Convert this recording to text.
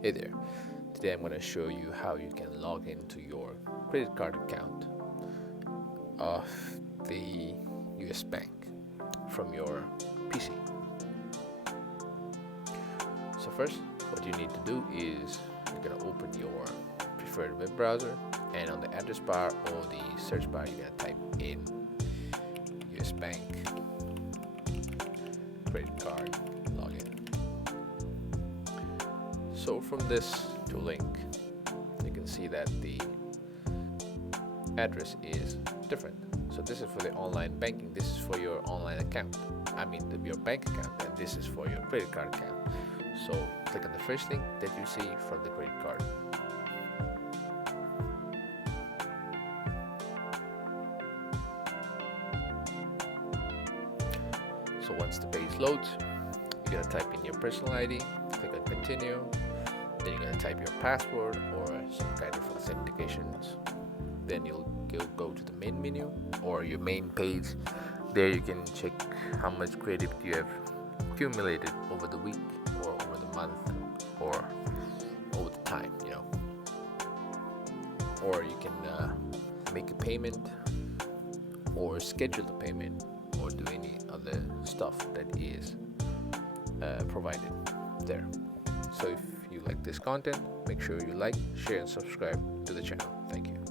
Hey there, today I'm going to show you how you can log into your credit card account of the US bank from your PC. So first, what you need to do is you're going to open your preferred web browser, and on the address bar or the search bar you're going to type in US bank credit card login. So from this to link, you can see that the address is different. So this is for the online banking, this is for your online account, your bank account, and this is for your credit card account. So click on the first link that you see from the credit card. So once the page loads, you're gonna type in your personal ID, click on continue, then you're gonna type your password or some kind of authentications. Then you'll go to the main menu or your main page. There you can check how much credit you have accumulated over the week or over the month or over the time, Or you can make a payment or schedule a payment or do any other stuff that is provided there. So if you like this content, make sure you like, share, and subscribe to the channel. Thank you.